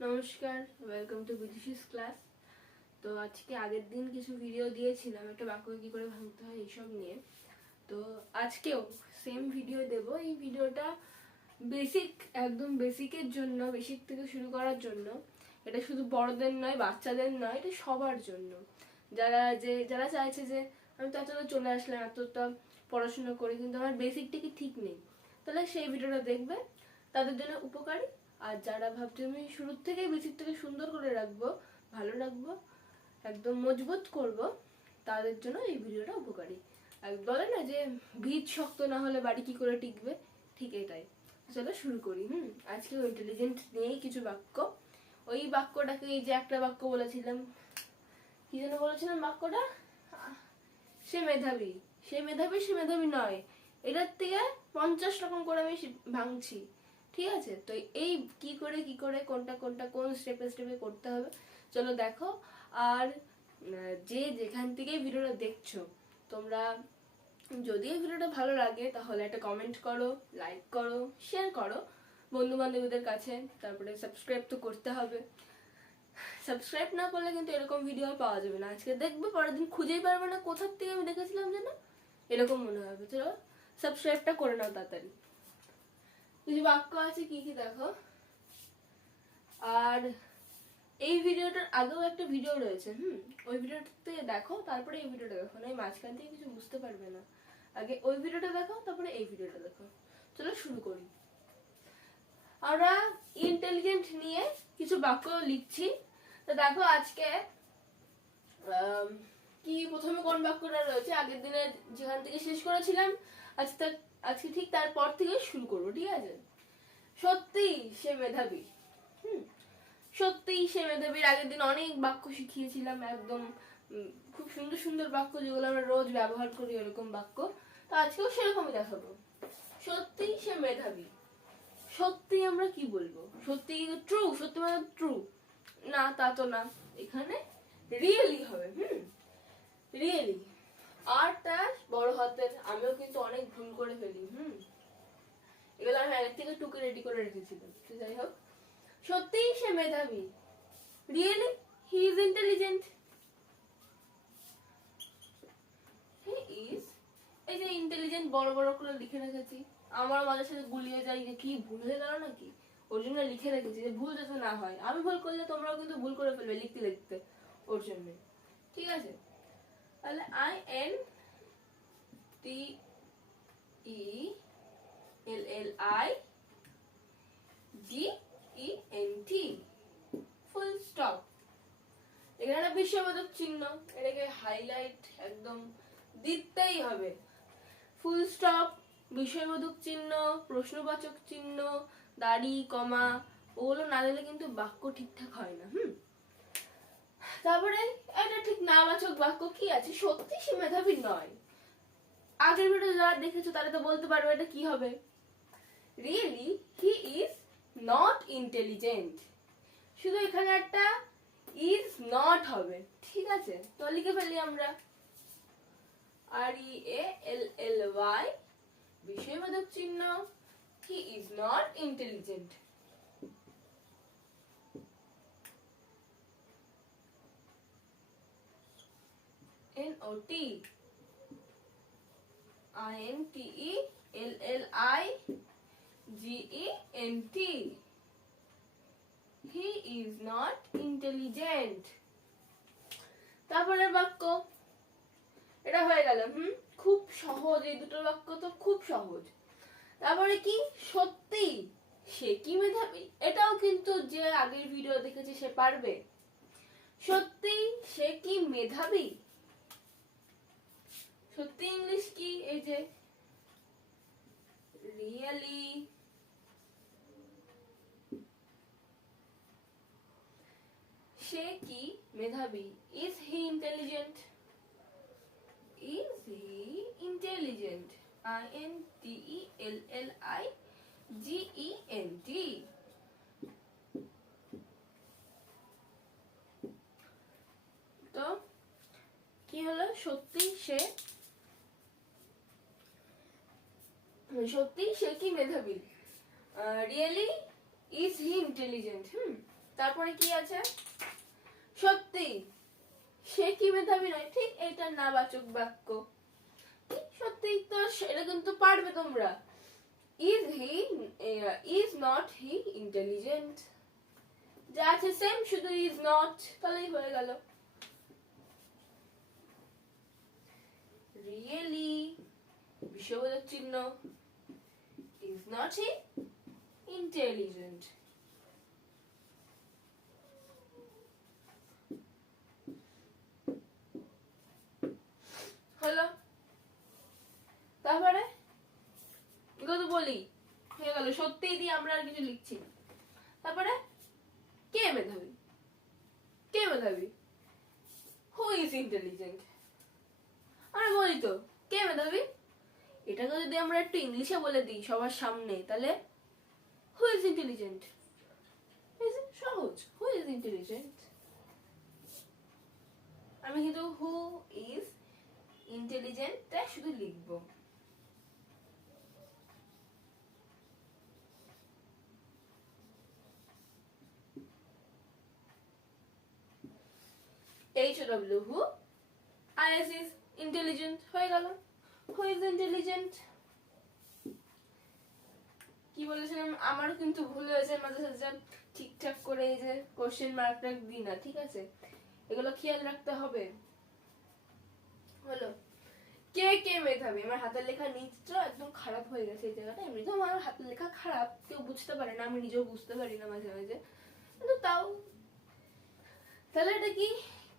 নমস্কার, welcome to বিদুষিস class. তো আজকে আগের দিন কিছু ভিডিও দিয়েছিলাম একটা বাক্য কি করে ভাঙতে হয় এইসব নিয়ে। তো আজকেও সেম ভিডিও দেব। এই ভিডিওটা বেসিক, একদম বেসিকের জন্য, বেসিক থেকে শুরু করার জন্য। এটা শুধু বড়দের নয়, বাচ্চাদের নয়, এটা সবার জন্য। যারা চাইছে যে আমি তো এতটা চলে আসলাম, এতটা পড়াশোনা করি, কিন্তু আমার বেসিকটা কি ঠিক নেই, তাহলে সেই ভিডিওটা দেখবে, তাদের জন্য উপকারী। আর যারা ভাবছে আমি শুরুর থেকেই বেসিকটাকে সুন্দর করে রাখবো, ভালো রাখবো, একদম মজবুত করব, তাদের জন্য এই ভিডিওটা উপকারী। আর বলে না যে ভিত শক্ত না হলে বাড়ি কি করে টিকবে, ঠিক এটাই। চলো শুরু করি। আজকে ইন্টেলিজেন্ট নিয়েই কিছু বাক্য। ওই বাক্যটাকে, এই যে একটা বাক্য বলেছিলাম, কি যেন বলেছিলাম বাক্যটা, সে মেধাবী, সে মেধাবী, সে মেধাবী নয়, এটার থেকে 50 রকম করে আমি ভাঙছি। ঠিক আছে, তো এই কি করে কোনটা কোন স্টেপে করতে হবে চলো দেখো। আর যে যেখান থেকে ভিডিওটা দেখছো, তোমরা যদি এই ভিডিওটা ভালো লাগে তাহলে একটা কমেন্ট করো, লাইক করো, শেয়ার করো বন্ধু বান্ধবীদের কাছে। তারপরে সাবস্ক্রাইব তো করতে হবে। সাবস্ক্রাইব না করলে কিন্তু এরকম ভিডিও আর পাওয়া যাবে না। আজকে দেখবে, পরের দিন খুঁজেই পারবে না কোথার থেকে আমি দেখেছিলাম যেন, এরকম মনে হবে। চলো সাবস্ক্রাইবটা করে নাও তাড়াতাড়ি। কিছু বাক্য আছে, কি কি দেখো। আর এই ভিডিওটার আগেও একটা ভিডিও রয়েছে, ওই ভিডিওটাতে দেখো, তারপরে এই ভিডিওটা দেখো, না এই মাঝখান থেকে কিছু বুঝতে পারবে না। আগে ওই ভিডিওটা দেখো, তারপরে এই ভিডিওটা দেখো। চলো শুরু করি। আমরা ইন্টেলিজেন্ট নিয়ে কিছু বাক্য লিখছি। তো দেখো আজকে কি প্রথমে কোন বাক্যটা রয়েছে, আগের দিনে যেখান থেকে শেষ করেছিলাম আজকে ঠিক তারপর থেকে শুরু করবো। ঠিক আছে, সত্যি সে মেধাবী। সত্যি সে মেধাবীর আগের দিন অনেক বাক্য শিখিয়েছিলাম, একদম খুব সুন্দর সুন্দর বাক্য, যেগুলো আমরা রোজ ব্যবহার করি, এরকম বাক্য। তো আজকেও সেরকমই দেখাবো। সত্যি সে মেধাবী। সত্যি আমরা কি বলবো? সত্যি ট্রু, সত্যি মানে ট্রু না, তা তো না। এখানে রিয়েলি হবে। রিয়েলি। আরটা বড় হাতের, আমিও কিন্তু অনেক ভুল করে ফেলি। এগুলো আমি আগের থেকে টুকে রেডি করে রেখেছিলাম। যাই হোক, সত্যিই সে মেধাবী। Really he is intelligent. He is, এই যে ইন্টেলিজেন্ট বড় বড় করে লিখে রেখেছি। আমার মাঝে সাথে গুলিয়ে যাই যে কি ভুল হয়ে গেল নাকি, ওর জন্য লিখে রেখেছি যে ভুল যাতে না হয়। আমি ভুল করলে তোমরাও কিন্তু ভুল করে ফেলবে লিখতে লিখতে, ওর জন্য। ঠিক আছে, তাহলে INTELLIGENT, ফুল স্টপ। এখানে একটা বিস্ময়বোধক চিহ্ন, এটাকে হাইলাইট একদম দিতেই হবে। ফুল স্টপ, বিস্ময়বোধক চিহ্ন, প্রশ্নবাচক চিহ্ন, দাড়ি, কমা, ওগুলো না দিলে কিন্তু বাক্য ঠিকঠাক হয় না। তারপরে এটা ঠিক নাবাচক বাক্য কি আছে, সত্যি সে মেধাবী নয়। আগের ভিডিও যারা দেখেছো তারা তো বলতে পারবে এটা কি হবে। Really he is not intelligent. শুধু এখানে একটা ইজ নট হবে। ঠিক আছে, তো লিখে ফেলি আমরা REALLY, বিস্ময়বোধক চিহ্ন, he is not intelligent. NOT, INTELLIGENT, he is not intelligent। তারপরের বাক্য, এটা হয়ে গেল। খুব সহজ, এই দুটো বাক্য তো খুব সহজ। তারপরে কি, সত্যি সে কি মেধাবী, এটাও কিন্তু যে আগের ভিডিও দেখেছে সে পারবে। সত্যি সে কি মেধাবী। সত্যি ইংলিশ কি, এই যে রিয়েলি। সে কি মেধাবী, is he intelligent. Is he intelligent, INTELLIGENT। তো কি হলো, সত্যি সে কি মেধাবী। Really is he intelligent. তারপরে কি আছে, সত্যি সে কি মেধাবী নয়, ঠিক এটা নাবাচক বাক্য। সত্যি তো এটা কিন্তু পারবে তোমরা। is not he intelligent, যা আছে সেম, শুধু is not, তাহলেই হয়ে গেল। really বিশ্ববোধক চিহ্ন, is not he intelligent। হলো। তারপরে এগুলো তো বলি হয়ে গেল, সত্যি দিয়ে আমরা আর কিছু লিখছি না। তারপরে কে মেধাবী, কে মেধাবী, হু ইজ ইন্টেলিজেন্ট। আমরা বলি তো কে মেধাবী, এটাকে যদি আমরা একটু ইংলিশে বলে দিই সবার সামনে, তাহলে হু ইজ ইন্টেলিজেন্ট, সহজ, হু ইজ ইন্টেলিজেন্ট। আমি কিন্তু হু ইজ ইন্টেলিজেন্টটা শুধু লিখবো। HW who, IS is intelligent, হয়ে গেল। who is intelligent, কি বলেছিলাম, আমারও কিন্তু ভুল হয়েছে মাঝে সাঝে, ঠিকঠাক করে এই যে কোশ্চেন মার্কটা দিই না, ঠিক আছে, এগুলো খেয়াল রাখতে হবে। হলো। কে কে মেধাবী, আমার হাতের লেখা নিচটা একদম খারাপ হয়ে গেছে এই জায়গাটা, এমনিতেও আমার হাতের লেখা খারাপ, কেউ বুঝতে পারে না, আমি নিজেও বুঝতে পারি না মাঝে মাঝে, কিন্তু তাও। তাহলে এটা কি,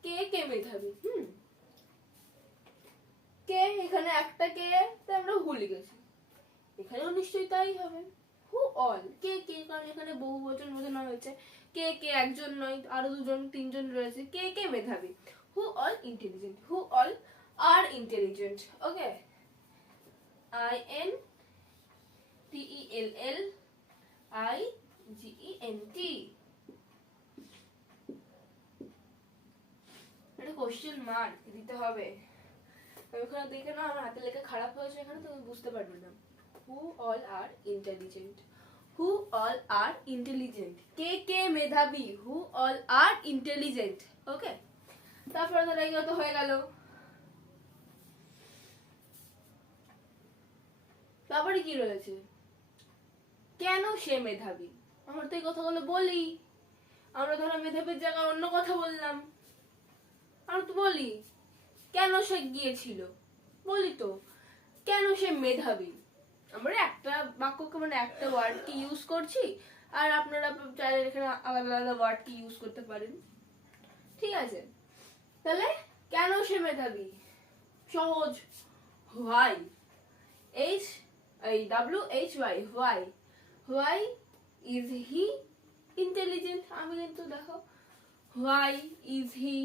কে কে মেধাবী, কে, এখানে একটা কে, তাই আমরা হু লিখেছি, এখানেও নিশ্চয়ই তাই হবে। হু অল, কে কে, কারণ এখানে বহু বচন বোঝানো হয়েছে, কে কে একজন নয়, আরো দুজন তিনজন রয়েছে, কে কে মেধাবী, who all intelligent, who all are intelligent. Okay, INTELLIGENT, এটা কোশ্চেন মার্ক দিতে হবে। ওখানে দেখে না আমার হাতের লেখা খারাপ হয়েছে, এখানে তুমি বুঝতে পারবে না। Who all are intelligent, who all are intelligent, কে কে মেধাবী, হু অল আর ইন্টেলিজেন্ট। ওকে, তারপরে তাহলে এগুলো তো হয়ে গেল। তারপরে কি রয়েছে, কেন সে মেধাবী, আমরা তো এই কথাগুলো বলি, আমরা ধরো মেধাবীর জায়গায় অন্য কথা বললাম, আমরা তো বলি কেন সে গিয়েছিল, বলি তো কেন সে মেধাবী, আমরা একটা বাক্যকে মানে একটা ওয়ার্ড কি ইউজ করছি, আর আপনারা চাইলে এখানে আলাদা আলাদা ওয়ার্ড কি ইউজ করতে পারেন, ঠিক আছে। তাহলে কেন সে মেধাবী, সহজ, why, WHY, why, why is he intelligent. আমি কিন্তু দেখো হোয়াই ইজ হি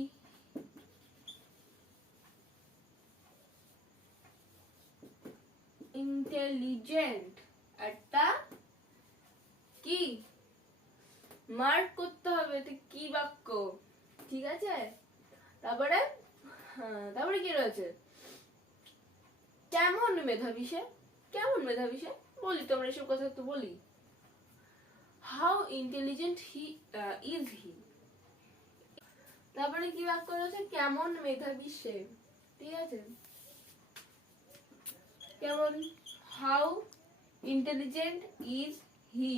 ইন্টেলিজেন্ট, একটা কি মার্ক করতে হবে, এটা কি বাক্য, ঠিক আছে। তারপরে তারপরে কি রয়েছে, কেমন মেধাবী সে, কেমন মেধাবী সে, বলি তোমরা এসব কথা তো বলি। How intelligent he is he, তারপরে কি বাক্য রয়েছে, কেমন মেধাবী সে, ঠিক আছে, কেমন, how intelligent is he.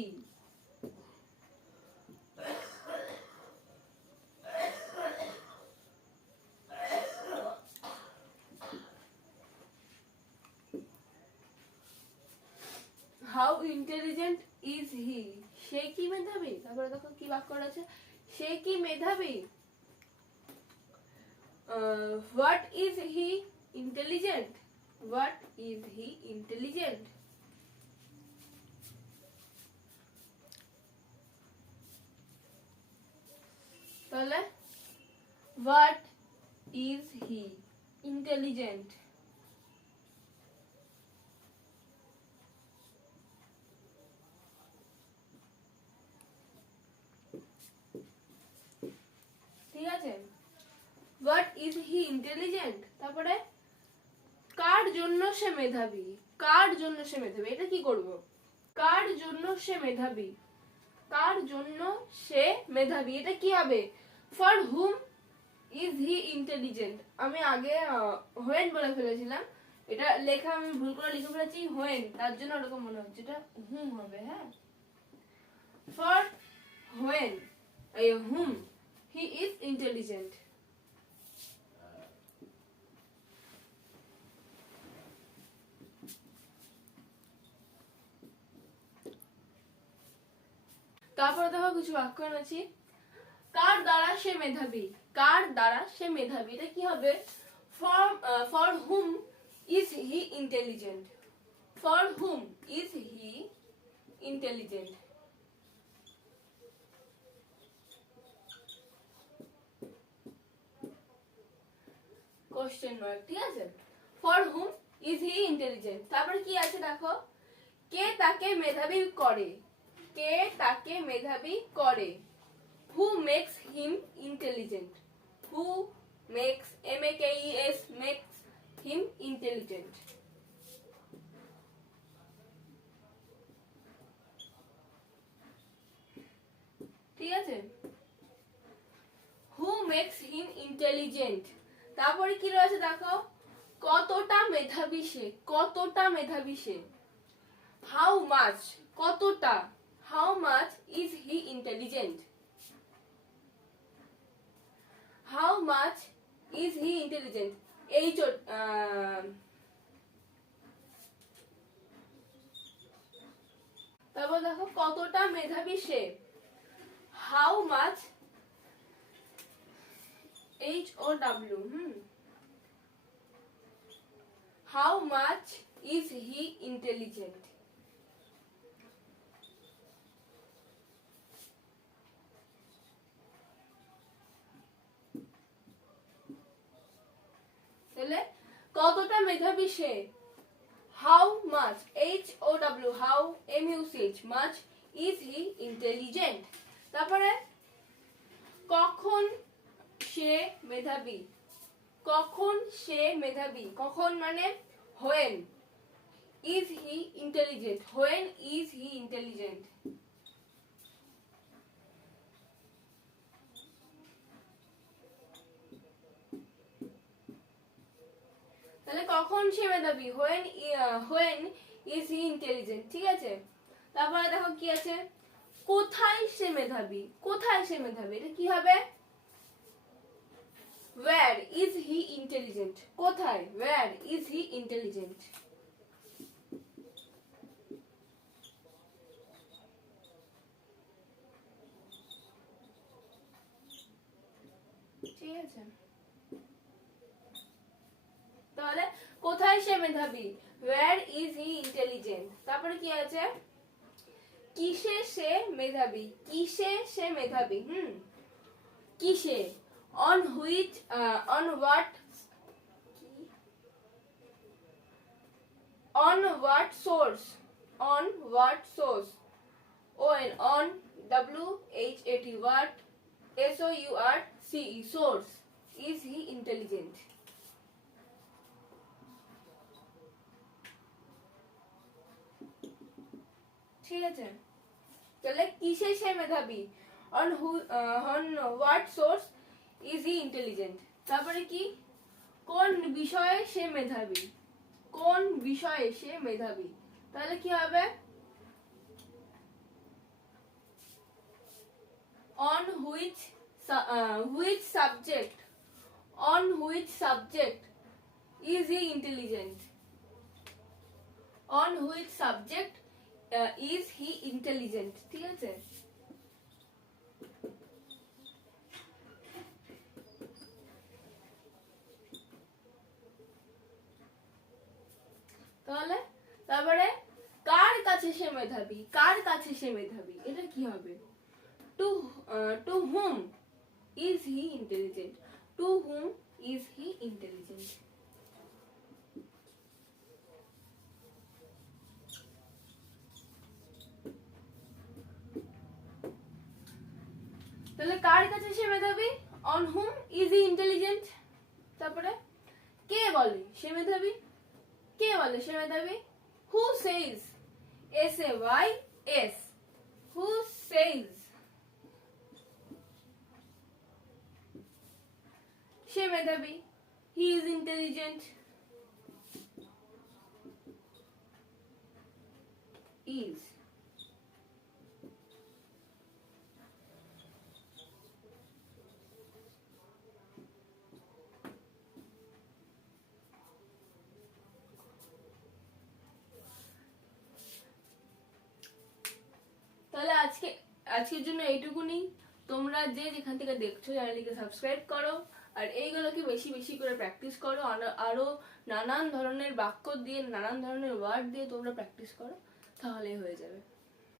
How intelligent is he, সে কি মেধাবী, তারপরে দেখো কি বাক্য আছে, সে কি মেধাবী, what is he intelligent, what is he intelligent. তাহলে হোয়াট ইজ হি ইন্টেলিজেন্ট, ঠিক আছে, হোয়াট ইজ হি ইন্টেলিজেন্ট। তারপরে কার জন্য সে মেধাবী, কার জন্য সে মেধাবী, এটা কি করব, কার জন্য সে মেধাবী, কার জন্য সে মেধাবী, এটা কি হবে? For hmm is he intelligent. আমি আগে হোয়েন বলে ফেলেছিলাম, এটা লেখা আমি ভুল করে লিখে ফেলেছি হোয়েন, তার জন্য ওরকম মনে হচ্ছে, এটা হুম হবে। হ্যাঁ, for when hmm he is intelligent. তারপরে দেখো কিছু বাক্য আছি। কার দ্বারা সে মেধাবী, কার দ্বারা সে মেধাবী, এটা কি হবে? For hmm is he intelligent, for hmm is he intelligent. Question mark, ঠিক আছে? For hmm is he intelligent. তারপরে কি আছে দেখো, কে তাকে মেধাবী করে, কে তাকে মেধাবী করে। Who makes him intelligent, who makes MEKES makes him intelligent. ঠিক আছে, হু মেক্স হিম ইন্টেলিজেন্ট। তারপরে কি রয়েছে দেখো, কতটা মেধাবী সে, কতটা মেধাবী সে। হাউ মাচ, কতটা, how much is he intelligent, how much is he intelligent. এই তারপর দেখো কতটা মেধাবী সে, how much HOW, how much is he intelligent. তাহলে কতটা মেধাবী সে, how much HOW, how MUCH, much is he intelligent. তারপরে কখন সে মেধাবী, কখন সে মেধাবী, কখন মানে when is he intelligent, when is he intelligent. তাহলে কখন সে মেধাবী, হোয়েন ইজ হি ইন্টেলিজেন্ট, ঠিক আছে? তারপরে দেখো কি আছে, কোথায় সে মেধাবী, কোথায় সে মেধাবী, এটা কি হবে? where is he intelligent, কোথায়, where is he intelligent। ঠিক আছে, তাহলে কোথায় সে মেধাবী, where is he intelligent। তারপরে কি আছে, কিসে সে মেধাবী, কিসে সে মেধাবী, কিসে, on which, on what, on what source, on what source, on WHAT, what SOURCE, source is he intelligent। ঠিক আছে, তাহলে কিসে সে মেধাবী, on what source is he intelligent। তারপরে কি, কোন বিষয়ে সে মেধাবী, কোন বিষয়ে সে মেধাবী, তাহলে কি হবে, on which subject, on which subject is he intelligent, on which subject is he intelligent। ঠিক আছে, তাহলে তারপরে কার কাছে সে মেধাবী, কার কাছে সে মেধাবী, এটা কি হবে, to whom is he intelligent, to whom is he intelligent। তাহলে কার কাছে সে মেধাবী, on whom is he intelligent। তারপরে কে বলে সে মেধাবী, কে বলে সে মেধাবী, who says, SAYS, who says সে মেধাবী, he is intelligent, is তাহলে আজকের জন্য এইটুকুনি। তোমরা যে যেখান থেকে দেখছো চ্যানেলটিকে সাবস্ক্রাইব করো, আর এইগুলোকে বেশি বেশি করে প্র্যাকটিস করো। আরো নানান ধরনের বাক্য দিয়ে, নানান ধরনের ওয়ার্ড দিয়ে তোমরা প্র্যাকটিস করো, তাহলেই হয়ে যাবে।